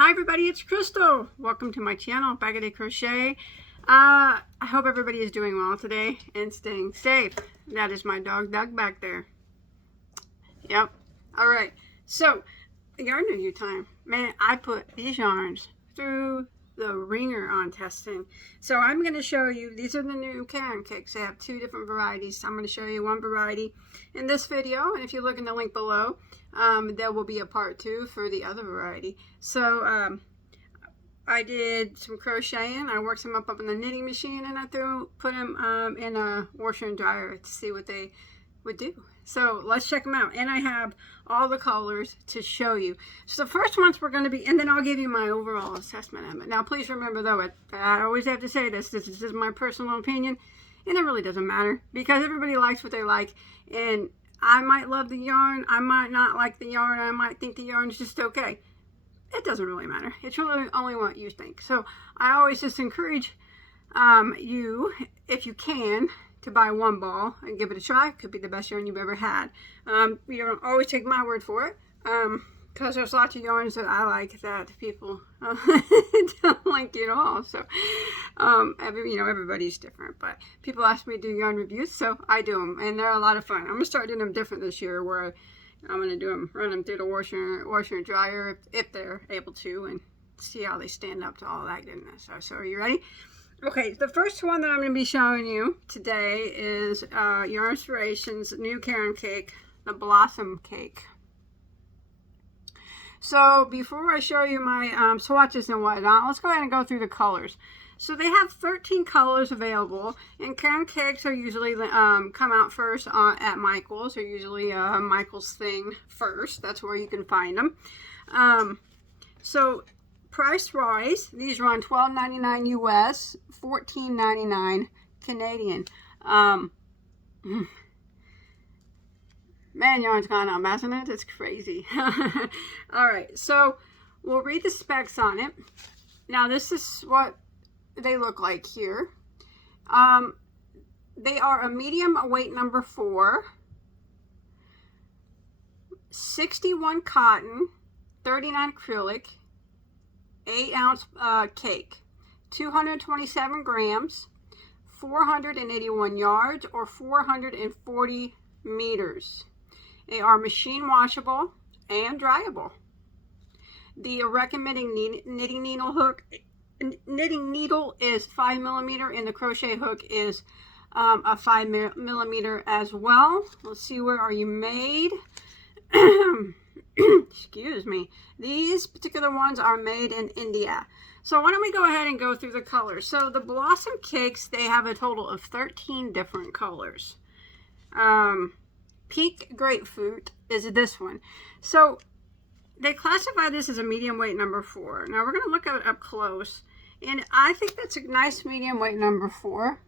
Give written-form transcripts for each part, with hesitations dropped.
Hi everybody, it's Crystal. Welcome to my channel, Bagoday Crochet. I hope everybody is doing well today and staying safe. That is my dog Doug back there. Yep. Alright, so yarn review time. Man, I put these yarns through the ringer on testing. So I'm going to show you, these are the new Caron cakes. They have two different varieties. I'm going to show you one variety in this video, and if you look in the link below, there will be a part 2 for the other variety. So I did some crocheting. I worked some up in the knitting machine, and I put them in a washer and dryer to see what they would do. So let's check them out, and I have all the colors to show you. So the first ones we're going to be, and then I'll give you my overall assessment of it. Now please remember though, I always have to say this is my personal opinion, and it really doesn't matter because everybody likes what they like, and I might love the yarn, I might not like the yarn, I might think the yarn's just okay. It doesn't really matter. It's really only what you think. So I always just encourage you, if you can, to buy one ball and give it a try. It could be the best yarn you've ever had. You don't always take my word for it, because there's lots of yarns that I like that people don't like at all. So everybody's different, but people ask me to do yarn reviews, so I do them, and they're a lot of fun. I'm gonna start doing them different this year, where I'm gonna do them, run them through the washer and dryer if they're able to, and see how they stand up to all that goodness. So are you ready? Okay, the first one that I'm going to be showing you today is Yarn Inspirations new Caron cake, the Blossom Cake. So before I show you my swatches and whatnot, let's go ahead and go through the colors. So they have 13 colors available, and Caron cakes are usually come out first at Michael's. They're usually Michael's thing first. That's where you can find them. So price wise, these run $12.99 US, $14.99 Canadian. Man, yarn's gone up, hasn't it? It's crazy. Alright, so we'll read the specs on it. Now this is what they look like here. They are a medium weight number 4, 61 cotton, 39 acrylic, 8-ounce cake, 227 grams, 481 yards, or 440 meters. They are machine washable and dryable. The recommended knitting needle is 5 millimeter, and the crochet hook is a 5 millimeter as well. Let's see, where are you made? Excuse me. These particular ones are made in India. So why don't we go ahead and go through the colors. So the Blossom Cakes, they have a total of 13 different colors. Pink Grapefruit is this one. So they classify this as a medium weight number 4. Now we're going to look at it up close, and I think that's a nice medium weight number 4.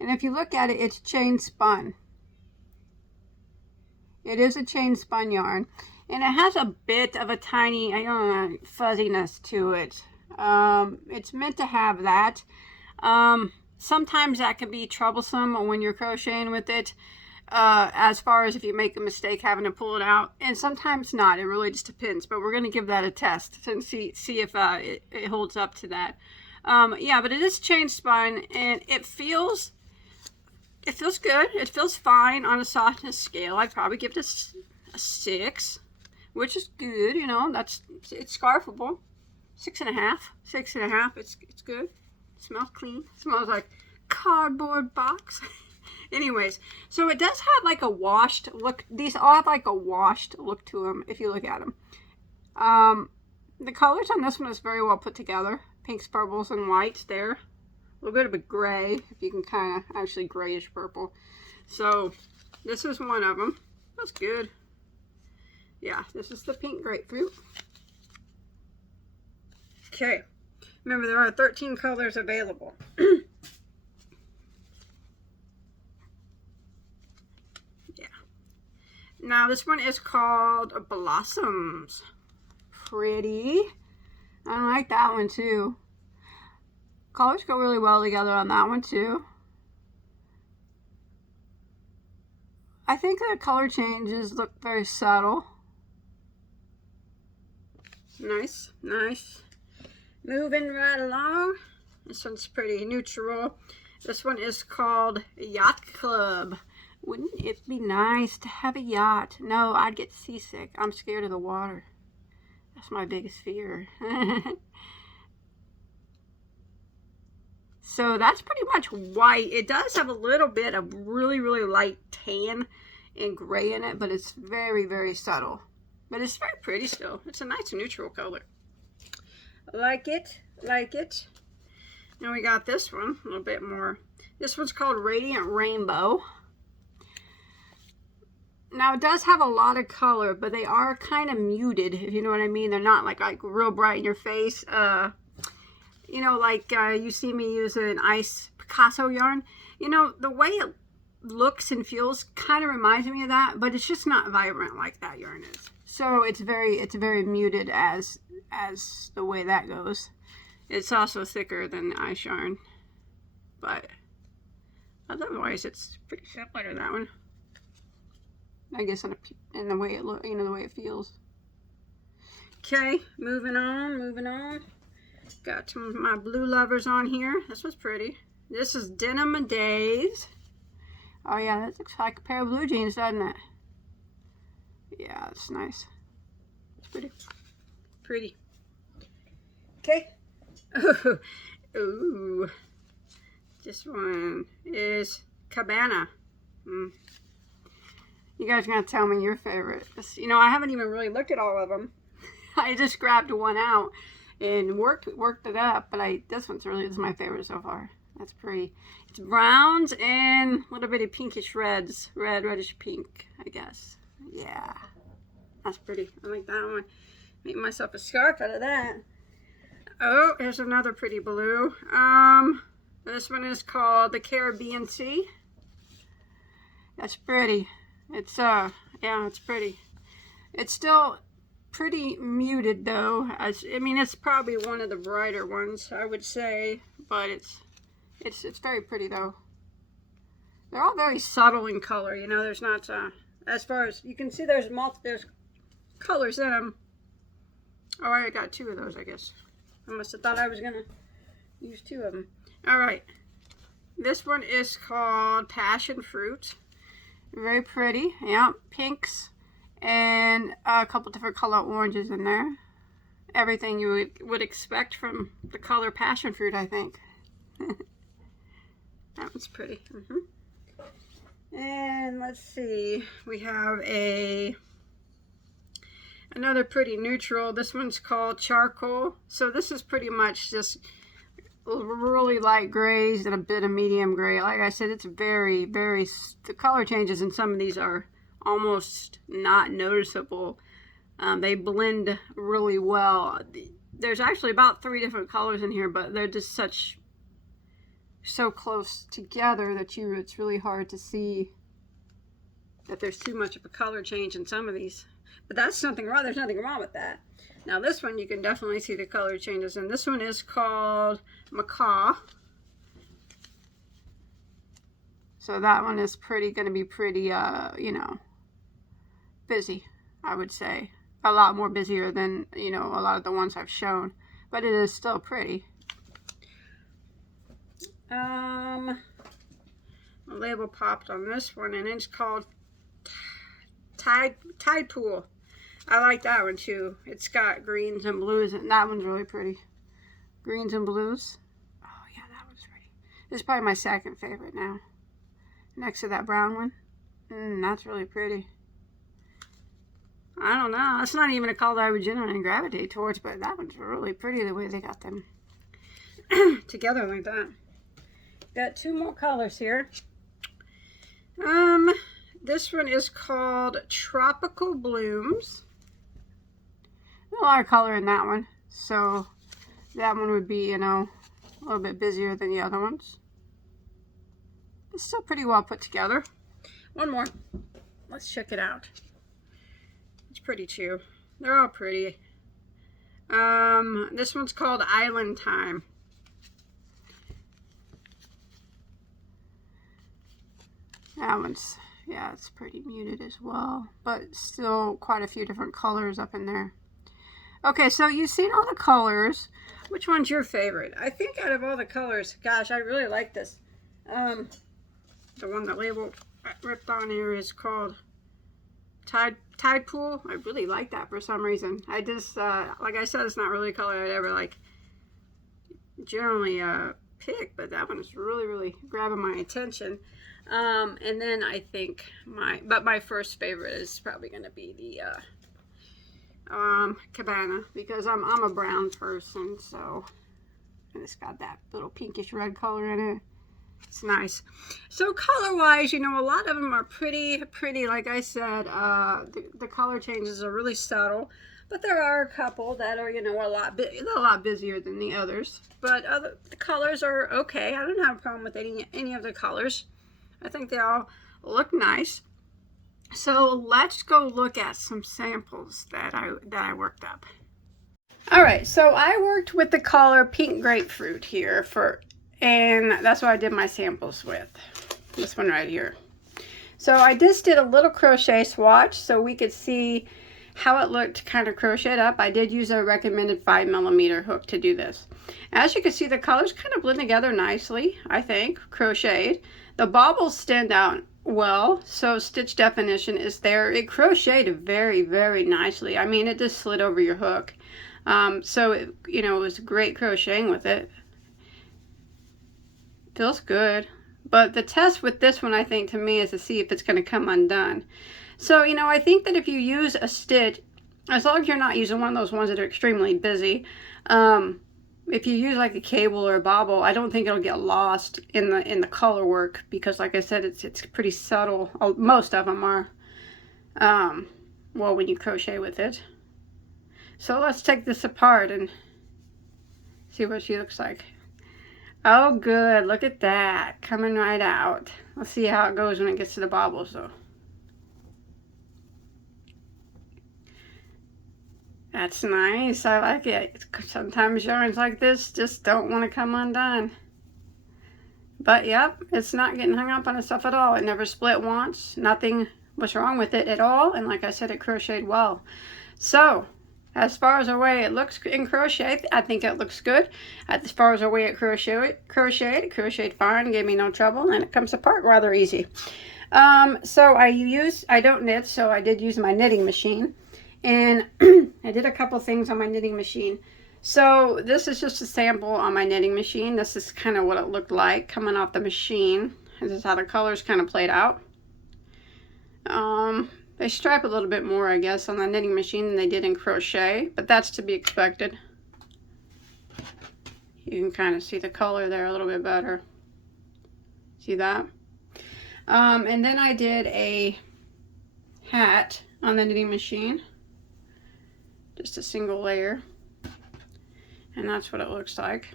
And if you look at it, it's chain spun. It is a chain spun yarn, and it has a bit of a tiny, I don't know, fuzziness to it. It's meant to have that. Sometimes that can be troublesome when you're crocheting with it, as far as if you make a mistake having to pull it out, and sometimes not. It really just depends, but we're going to give that a test and see if it holds up to that. Yeah, but it is chain spun, and it feels good. It feels fine on a softness scale. I'd probably give it a 6, which is good. You know, it's scarfable. 6.5. 6.5. It's good. It smells clean. It smells like cardboard box. Anyways, so it does have like a washed look. These all have like a washed look to them if you look at them. The colors on this one is very well put together. Pinks, purples, and whites there. A little bit of a gray, if you can kind of, actually grayish purple. So this is one of them. That's good. Yeah, this is the Pink Grapefruit. Okay, remember there are 13 colors available. Yeah. Now this one is called Blossoms. Pretty. I like that one too. Colors go really well together on that one too. I think the color changes look very subtle. Nice, nice. Moving right along. This one's pretty neutral. This one is called Yacht Club. Wouldn't it be nice to have a yacht? No, I'd get seasick. I'm scared of the water. That's my biggest fear. So that's pretty much white. It does have a little bit of really, really light tan and gray in it, but it's very, very subtle. But it's very pretty still. It's a nice neutral color. I like it. Like it. Now we got this one, a little bit more. This one's called Radiant Rainbow. Now it does have a lot of color, but they are kind of muted, if you know what I mean. They're not like real bright in your face. You know, like you see me use an ice Picasso yarn. You know, the way it looks and feels kind of reminds me of that, but it's just not vibrant like that yarn is. So it's very muted as the way that goes. It's also thicker than the ice yarn, but otherwise it's pretty similar to that one. I guess in the way it looks, you know, the way it feels. Okay, moving on. Got some of my blue lovers on here. This was pretty. This is Denim Days. Oh yeah, that looks like a pair of blue jeans, doesn't it? Yeah, it's nice. It's pretty. Pretty. Okay. Ooh. This one is Cabana. You guys are going to tell me your favorite. You know, I haven't even really looked at all of them. I just grabbed one out and worked it up. But this is my favorite so far. That's pretty. It's browns and a little bit of pinkish reds. Reddish pink, I guess. Yeah. That's pretty. I like that one. Make myself a scarf out of that. Oh, here's another pretty blue. This one is called the Caribbean Sea. That's pretty. It's yeah, it's pretty. It's still pretty muted though. I mean, it's probably one of the brighter ones, I would say, but it's very pretty though. They're all very subtle in color. You know, there's not as far as you can see. There's colors in them. Oh, I got two of those, I guess. I must have thought I was gonna use two of them. All right, this one is called Passion Fruit. Very pretty. Yeah, pinks and a couple different color oranges in there. Everything you would expect from the color Passion Fruit, I think. That one's pretty. And let's see, we have another pretty neutral. This one's called Charcoal. So this is pretty much just really light grays and a bit of medium gray. Like I said, it's very, very, the color changes in some of these are almost not noticeable. They blend really well. There's actually about 3 different colors in here, but they're just so close together that it's really hard to see that there's too much of a color change in some of these. But that's nothing wrong. There's nothing wrong with that. Now this one you can definitely see the color changes, and this one is called Macaw. So that one is going to be pretty, you know, busy, I would say. A lot more busier than, you know, a lot of the ones I've shown, but it is still pretty. The label popped on this one, and it's called Tide Pool. I like that one too. It's got greens and blues, and that one's really pretty. Greens and blues. Oh yeah, that one's pretty. This is probably my second favorite now. Next to that brown one. That's really pretty. I don't know. That's not even a color I would generally gravitate towards, but that one's really pretty the way they got them together like that. Got 2 more colors here. This one is called Tropical Blooms. A lot of color in that one, so that one would be, you know, a little bit busier than the other ones. It's still pretty well put together. One more. Let's check it out. It's pretty too. They're all pretty. This one's called Island Time. That one's, yeah, it's pretty muted as well, but still quite a few different colors up in there. Okay, so you've seen all the colors. Which one's your favorite? I think out of all the colors, gosh, I really like this. The one that label ripped on here is called Tide Pool. I really like that for some reason. I just, like I said, it's not really a color I'd ever like generally pick, but that one is really, really grabbing my attention. And then I think my first favorite is probably going to be the Cabana, because I'm a brown person, so, and it's got that little pinkish red color in it. It's nice. So color wise, you know, a lot of them are pretty. Like I said, the color changes are really subtle, but there are a couple that are, you know, a lot busier than the others. But the colors are okay. I don't have a problem with any of the colors. I think they all look nice. So let's go look at some samples that I worked up. All right, so I worked with the color Pink Grapefruit here and that's what I did my samples with. This one right here. So I just did a little crochet swatch so we could see how it looked kind of crocheted up. I did use a recommended 5mm hook to do this. As you can see, the colors kind of blend together nicely, I think, crocheted. The baubles stand out well, so stitch definition is there. It crocheted very, very nicely. I mean, it just slid over your hook. So, you know, it was great crocheting with it. Feels good. But the test with this one, I think, to me, is to see if it's going to come undone. So, you know, I think that if you use a stitch, as long as you're not using one of those ones that are extremely busy, if you use like a cable or a bobble, I don't think it'll get lost in the color work, because like I said, it's pretty subtle. Most of them are, well, when you crochet with it. So let's take this apart and see what she looks like. Oh, good. Look at that. Coming right out. Let's see how it goes when it gets to the bobbles, though. That's nice. I like it. Sometimes yarns like this just don't want to come undone. But, yep, it's not getting hung up on itself at all. It never split once. Nothing was wrong with it at all. And like I said, it crocheted well. So, as far as the way it looks in crochet, I think it looks good. As far as the way it crocheted fine, gave me no trouble, and it comes apart rather easy. So I don't knit, so I did use my knitting machine, and I did a couple things on my knitting machine. So this is just a sample on my knitting machine. This is kind of what it looked like coming off the machine. This is how the colors kind of played out. They stripe a little bit more, I guess, on the knitting machine than they did in crochet, but that's to be expected. You can kind of see the color there a little bit better. See that? And then I did a hat on the knitting machine. Just a single layer. And that's what it looks like.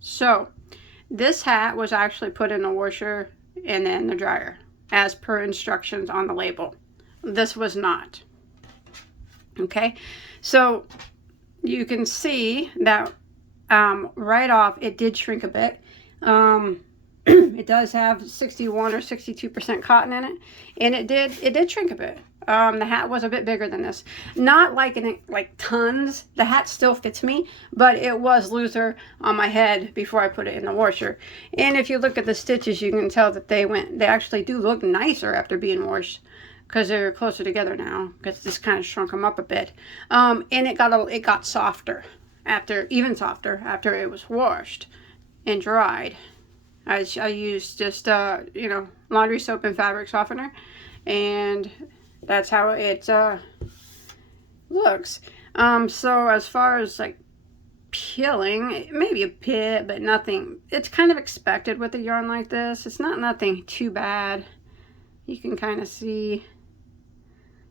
So, this hat was actually put in the washer and then the dryer, as per instructions on the label. This was not. Okay, so you can see that right off it did shrink a bit. It does have 61 or 62% cotton in it, and it did shrink a bit. The hat was a bit bigger than this. Not like tons. The hat still fits me, but it was looser on my head before I put it in the washer. And if you look at the stitches, you can tell that they actually do look nicer after being washed, because they're closer together now, because this kind of shrunk them up a bit. And it got softer even softer after it was washed and dried. I used just you know, laundry soap and fabric softener, and that's how it looks. So as far as like peeling, maybe a bit, but nothing. It's kind of expected with a yarn like this. It's nothing too bad. You can kind of see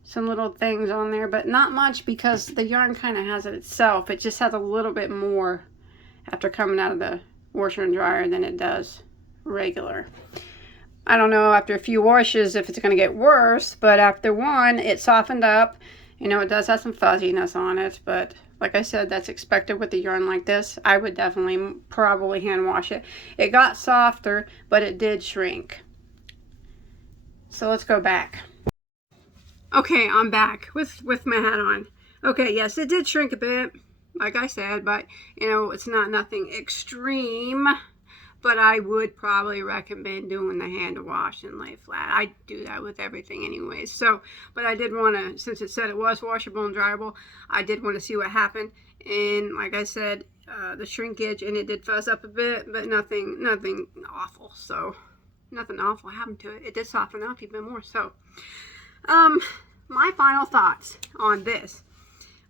some little things on there, but not much, because the yarn kind of has it itself. It just has a little bit more after coming out of the washer and dryer than it does regular. I don't know after a few washes if it's going to get worse, but after one, it softened up. You know, it does have some fuzziness on it, but like I said, that's expected with a yarn like this. I would definitely probably hand wash it. It got softer, but it did shrink. So let's go back. Okay, I'm back with my hat on. Okay, yes, it did shrink a bit, like I said, but you know, it's not nothing extreme. But I would probably recommend doing the hand wash and lay flat. I do that with everything anyways. So, but I did want to, since it said it was washable and dryable, I did want to see what happened. And like I said, the shrinkage, and it did fuzz up a bit, but nothing awful. So, nothing awful happened to it. It did soften up even more. So, my final thoughts on this.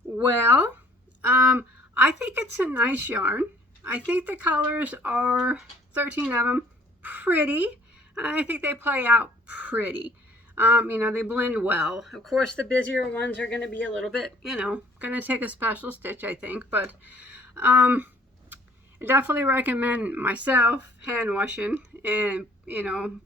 Well, I think it's a nice yarn. I think the colors are 13 of them pretty, and I think they play out pretty. You know, they blend well. Of course, the busier ones are going to be a little bit, you know, going to take a special stitch, I think. But definitely recommend myself hand washing and, you know,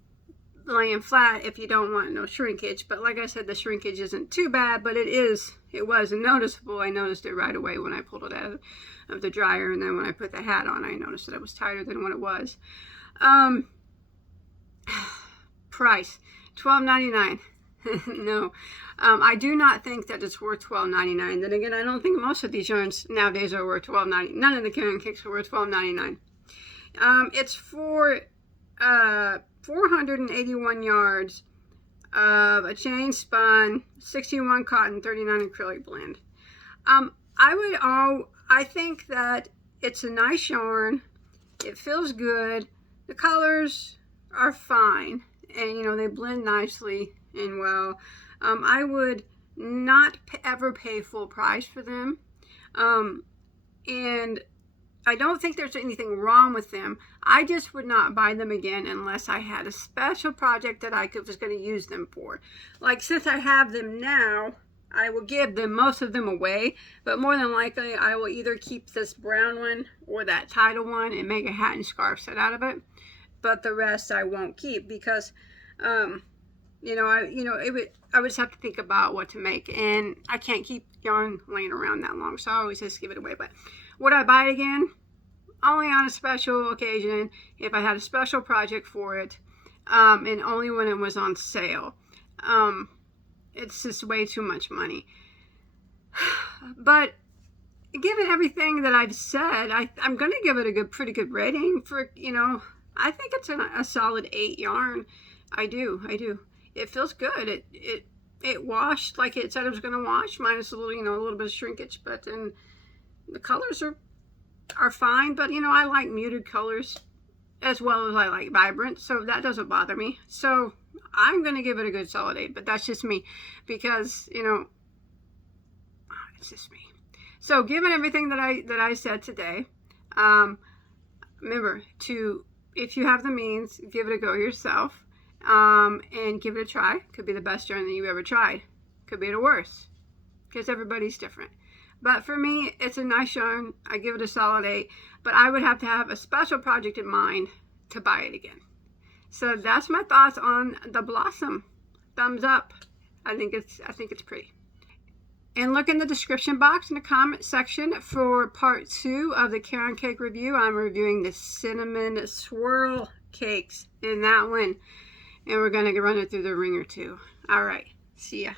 laying flat if you don't want no shrinkage. But like I said, the shrinkage isn't too bad, but it was noticeable. I noticed it right away when I pulled it out of the dryer, and then when I put the hat on, I noticed that it was tighter than what it was. Price $12.99. No, I do not think that it's worth $12.99. Then again, I don't think most of these yarns nowadays are worth $12.99. None of the Caron Cakes are worth $12.99. It's for 481 yards of a chain spun, 61 cotton, 39 acrylic blend. I think that it's a nice yarn. It feels good. The colors are fine, and you know, they blend nicely and well. I would not ever pay full price for them, and I don't think there's anything wrong with them. I just would not buy them again unless I had a special project that I was going to use them for. Like, since I have them now, I will give them, most of them, away, but more than likely I will either keep this brown one or that title one and make a hat and scarf set out of it. But the rest I won't keep because, you know, I would just have to think about what to make, and I can't keep yarn laying around that long, so I always just give it away. But would I buy it again? Only on a special occasion, if I had a special project for it, and only when it was on sale. It's just way too much money. But given everything that I've said, I'm going to give it a pretty good rating for, you know, I think it's a solid 8 yarn. I do. It feels good. It washed like it said it was going to wash, minus a little, you know, a little bit of shrinkage. But then the colors are fine. But, you know, I like muted colors as well as I like vibrant, so that doesn't bother me. So I'm going to give it a good solid 8, but that's just me because, you know, it's just me. So given everything that I said today, remember to, if you have the means, give it a go yourself, and give it a try. Could be the best yarn that you ever tried. Could be the worst, because everybody's different. But for me, it's a nice yarn. I give it a solid 8, but I would have to have a special project in mind to buy it again. So that's my thoughts on the Blossom. Thumbs up. I think it's pretty. And look in the description box in the comment section for part 2 of the Caron cake review. I'm reviewing the cinnamon swirl cakes in that one, and we're going to run it through the ringer too. All right, see ya.